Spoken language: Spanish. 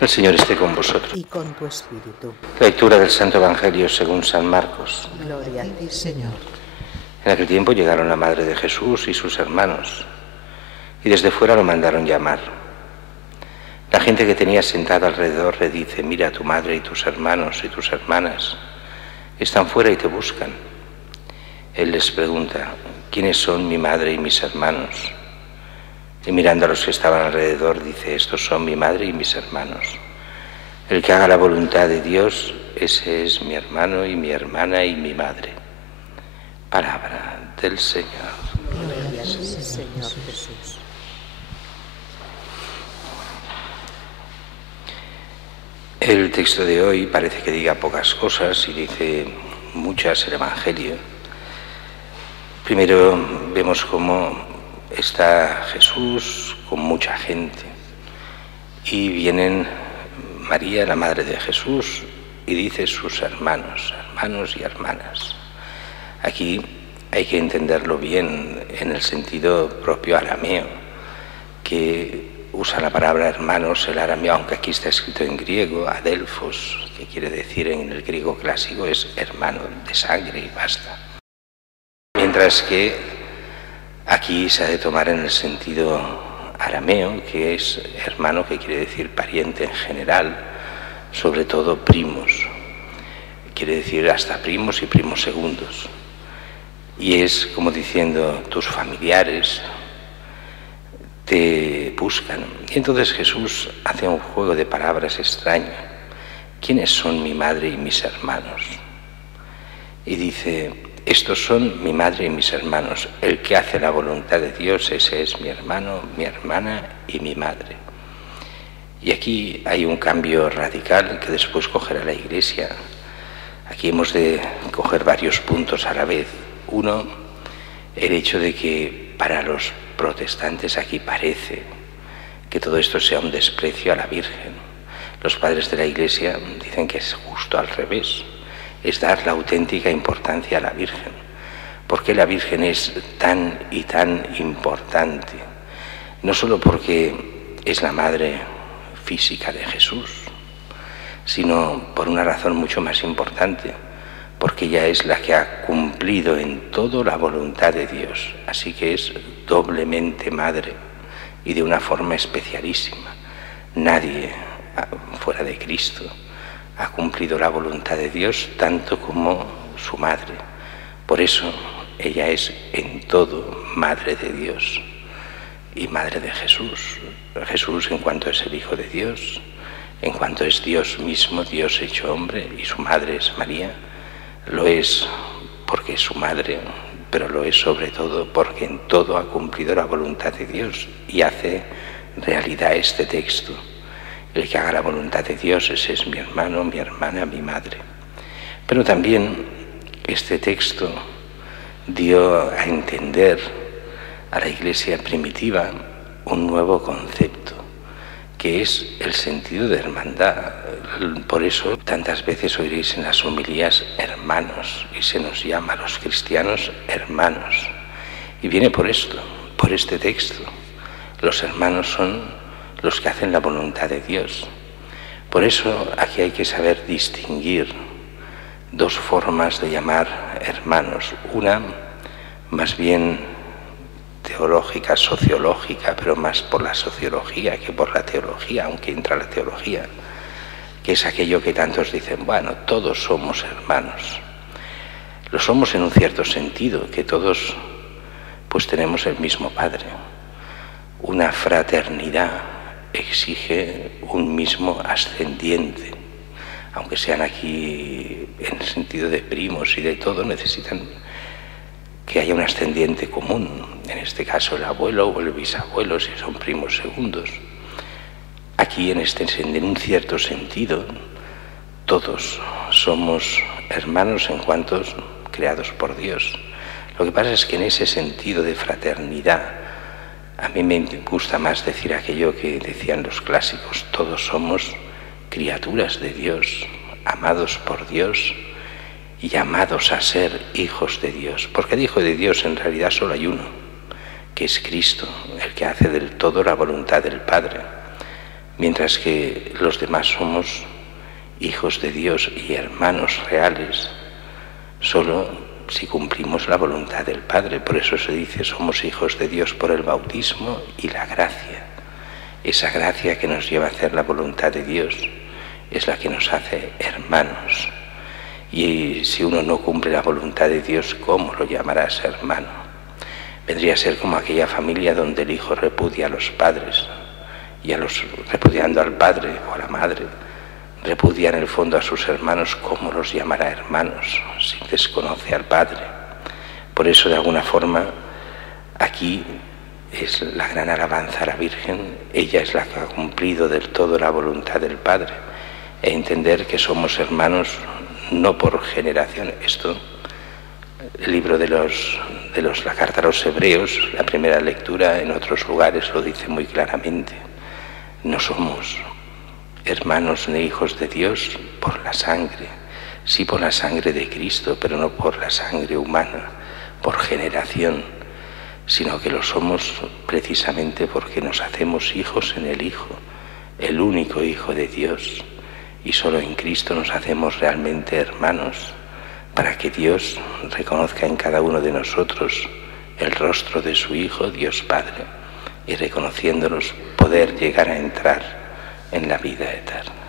El Señor esté con vosotros. Y con tu espíritu. Lectura del Santo Evangelio según San Marcos. Gloria a ti, Señor. En aquel tiempo llegaron la madre de Jesús y sus hermanos, y desde fuera lo mandaron llamar. La gente que tenía sentada alrededor le dice: mira, tu madre y tus hermanos y tus hermanas están fuera y te buscan. Él les pregunta: ¿quiénes son mi madre y mis hermanos? Y mirando a los que estaban alrededor dice: estos son mi madre y mis hermanos. El que haga la voluntad de Dios, ese es mi hermano y mi hermana y mi madre. Palabra del Señor. Gloria a ti, Señor Jesús. El texto de hoy parece que diga pocas cosas y dice muchas el Evangelio. Primero vemos cómo está Jesús con mucha gente y vienen María, la madre de Jesús, y dice sus hermanos y hermanas. Aquí hay que entenderlo bien en el sentido propio arameo, que usa la palabra hermanos, el arameo, aunque aquí está escrito en griego, adelphos, que quiere decir en el griego clásico es hermano de sangre y basta. Mientras que aquí se ha de tomar en el sentido arameo, que es hermano, que quiere decir pariente en general, sobre todo primos, quiere decir hasta primos y primos segundos. Y es como diciendo: tus familiares te buscan. Y entonces Jesús hace un juego de palabras extraño. ¿Quiénes son mi madre y mis hermanos? Y dice: estos son mi madre y mis hermanos. El que hace la voluntad de Dios, ese es mi hermano, mi hermana y mi madre. Y aquí hay un cambio radical que después cogerá la Iglesia. Aquí hemos de coger varios puntos a la vez. Uno, el hecho de que para los protestantes aquí parece que todo esto sea un desprecio a la Virgen. Los padres de la Iglesia dicen que es justo al revés. Es dar la auténtica importancia a la Virgen. ¿Por qué la Virgen es tan y tan importante? No solo porque es la madre física de Jesús, sino por una razón mucho más importante, porque ella es la que ha cumplido en todo la voluntad de Dios, así que es doblemente madre y de una forma especialísima. Nadie fuera de Cristo ha cumplido la voluntad de Dios tanto como su madre. Por eso ella es en todo madre de Dios y madre de Jesús. Jesús, en cuanto es el Hijo de Dios, en cuanto es Dios mismo, Dios hecho hombre, y su madre es María, lo es porque es su madre, pero lo es sobre todo porque en todo ha cumplido la voluntad de Dios y hace realidad este texto. El que haga la voluntad de Dios, ese es mi hermano, mi hermana, mi madre. Pero también este texto dio a entender a la Iglesia primitiva un nuevo concepto, que es el sentido de hermandad. Por eso tantas veces oiréis en las homilías hermanos, y se nos llama a los cristianos hermanos. Y viene por esto, por este texto. Los hermanos son los que hacen la voluntad de Dios. Por eso aquí hay que saber distinguir dos formas de llamar hermanos. Una, más bien teológica, sociológica, pero más por la sociología que por la teología, aunque entra la teología, que es aquello que tantos dicen: bueno, todos somos hermanos. Lo somos en un cierto sentido, que todos pues tenemos el mismo Padre. Una fraternidad exige un mismo ascendiente, aunque sean aquí en el sentido de primos y de todo, necesitan que haya un ascendiente común, en este caso el abuelo o el bisabuelo, si son primos segundos. Aquí en un cierto sentido todos somos hermanos en cuanto creados por Dios. Lo que pasa es que en ese sentido de fraternidad a mí me gusta más decir aquello que decían los clásicos: todos somos criaturas de Dios, amados por Dios y llamados a ser hijos de Dios. Porque de hijo de Dios en realidad solo hay uno, que es Cristo, el que hace del todo la voluntad del Padre. mientras que los demás somos hijos de Dios y hermanos reales, solo si cumplimos la voluntad del Padre. Por eso se dice, somos hijos de Dios por el bautismo y la gracia. Esa gracia que nos lleva a hacer la voluntad de Dios es la que nos hace hermanos. Y si uno no cumple la voluntad de Dios, ¿cómo lo llamarás hermano? Vendría a ser como aquella familia donde el hijo repudia a los padres, y repudiando al padre o a la madre, repudia en el fondo a sus hermanos. ¿Cómo los llamará hermanos si desconoce al Padre? Por eso, de alguna forma, aquí es la gran alabanza a la Virgen. Ella es la que ha cumplido del todo la voluntad del Padre, e entender que somos hermanos no por generación. Esto, el libro la carta a los Hebreos, la primera lectura, en otros lugares lo dice muy claramente. No somos hermanos ni hijos de Dios por la sangre, sí por la sangre de Cristo, pero no por la sangre humana, por generación, sino que lo somos precisamente porque nos hacemos hijos en el Hijo, el único Hijo de Dios, y solo en Cristo nos hacemos realmente hermanos, para que Dios reconozca en cada uno de nosotros el rostro de su Hijo, Dios Padre, y reconociéndolos poder llegar a entrar en la vida eterna.